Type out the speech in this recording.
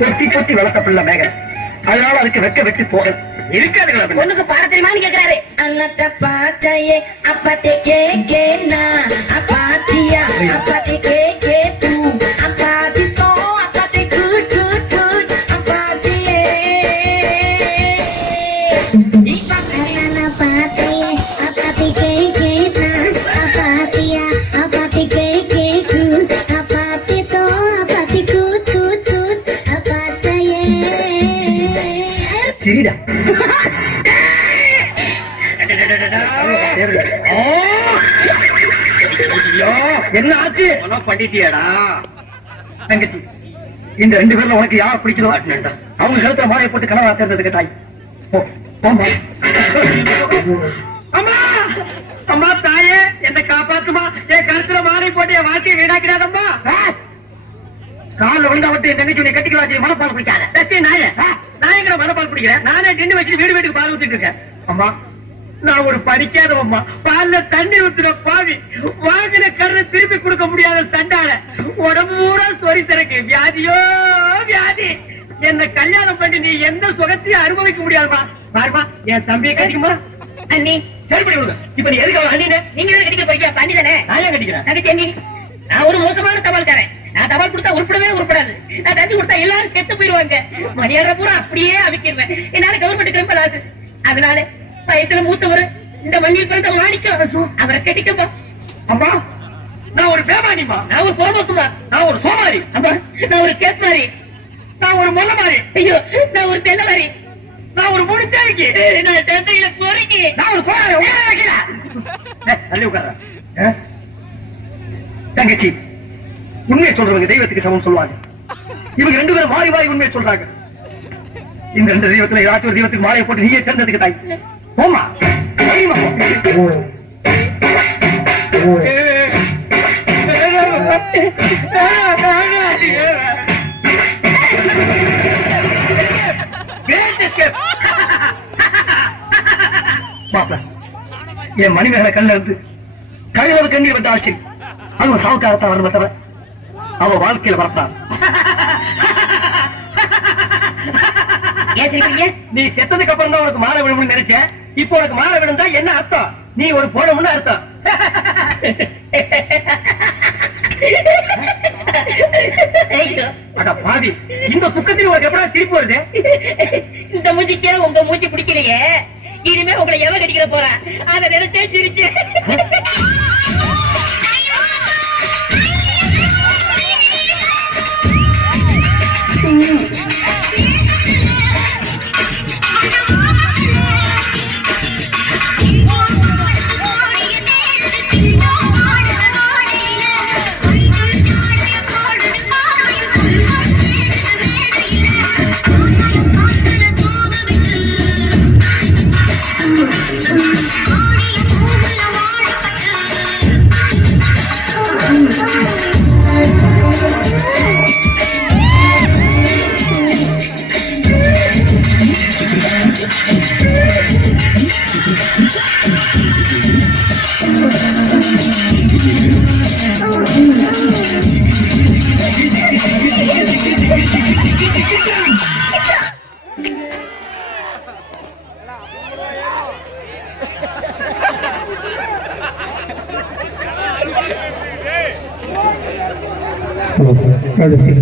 பொத்தி பொத்தி வளர்த்த பிள்ளை மேகன். அதனால அதுக்கு வெக்க வெட்டி போகல இருக்காதுங்களா? பொண்ணுக்கு பாட தெரியுமான்னு கேக்குறாரு. Anata pacaye apate keke சிரிடா என்ன ஆச்சு? பண்ணிட்டியாடா? தங்கச்சி இந்த ரெண்டு பேர்ல உனக்கு யார் பிடிக்குதோ அவங்க கழுத்துல மாலையை போட்டு கனவா தேர்ந்ததுக்கு தாய். அம்மா! அம்மா தாயே என்ன காப்பாத்துமா? என் கருத்துல மாலை போட்டு என் வாழ்க்கையை வீணாக்கிறாதம்மா காலில் விழுந்தா விட்டு தங்கச்சி உன்னை கட்டிக்கலாம் வச்சு மனப்பால் குடிக்காத சத்தி நாய. நான் எங்கட மனப்பால் குடிக்கிறேன் நானே டின்னு வச்சுட்டு வீடு வீட்டுக்கு பால் ஊத்திட்டு இருக்கேன். அம்மா நான் ஒரு படிக்காதவம்மா. பால்ல தண்ணி ஊத்துற பாவி. வாங்கின கரு திருப்பி கொடுக்க முடியாத சண்டால உடம்பு பூரா சொறி திறக்கு. வியாதியோ வியாதி. என்ன கல்யாணம் பண்ணி நீ எந்த சுகத்தையும் அனுபவிக்க முடியாதுமா பாருமா என் தம்பியை கட்டிக்குமா? அண்ணி. சரிப்படி விடுங்க இப்ப நீ எதுக்கு அவன் அண்ணினே நீங்க தானே கடிக்க போறீங்க. பண்ணி தானே? நான் கட்டிக்கிறேன்? அண்ணி. நான் ஒரு மோசமான தபால்காரன். நான் தபால் கொடுத்தா உருப்படவே உருப்படாது. நான் தண்ணி கொடுத்தா எல்லாரும் செத்து போயிருவாங்க. மணியார பூரா அப்படியே அவிக்கிடுவேன் என்னால கவர்மெண்ட் ரொம்ப லாஸ் அதனால வயசுல மூத்தவர் இந்த மண்ணில் பிறந்த மாணிக்கம் அவரை கட்டிக்கப்பா. அம்மா நான் ஒரு பேமானிமா நான் ஒரு புறம்போக்குமா? நான் ஒரு சோமாரி. அம்மா நான் ஒரு கேப் மாதிரி. நான் ஒரு மொல்ல மாதிரி. ஐயோ நான் ஒரு தெல்ல மாதிரி. நான் ஒரு முடிச்சாரிக்கு நான் தந்தையில போறீங்க நான் ஒரு ஆ? தங்கச்சி. உண்மையை சொல்றவங்க தெய்வத்துக்கு சமம் சொல்லுவாங்க. இவங்க ரெண்டு பேரும் மாறி மாறி உண்மையை சொல்றாங்க. இந்த ரெண்டு தெய்வத்துல ஏதாச்சும் ஒரு தெய்வத்துக்கு மாலையை போட்டு நீயே தேர்ந்தெடுக்க தாய் போமா என் மணிமேகலை கண்ணில் இருந்து கழிவது கண்ணீர் வந்தாச்சு அதுவும் அவன் சாவுக்காகத்தான் வரணும் தவிர அவ வாழ்க்கையில சிரிக்கிறீங்க? நீ செத்ததுக்கு அப்புறம் தான் உனக்கு மாலை விழும்னு நினைச்சேன். இப்போ உனக்கு மாலை விழுந்தா என்ன அர்த்தம்? நீ ஒரு போடணும்னு அர்த்தம். பாவி இந்த துக்கத்தில் உனக்கு எப்படா சிரிப்பு வருது? இந்த மூஞ்சிக்கே உங்க மூஞ்சி பிடிக்கலையே. இனிமே உங்களை எவன் கடிக்கிற போறா? அதை நினைச்சே சிரிச்சு Sim. Gracias.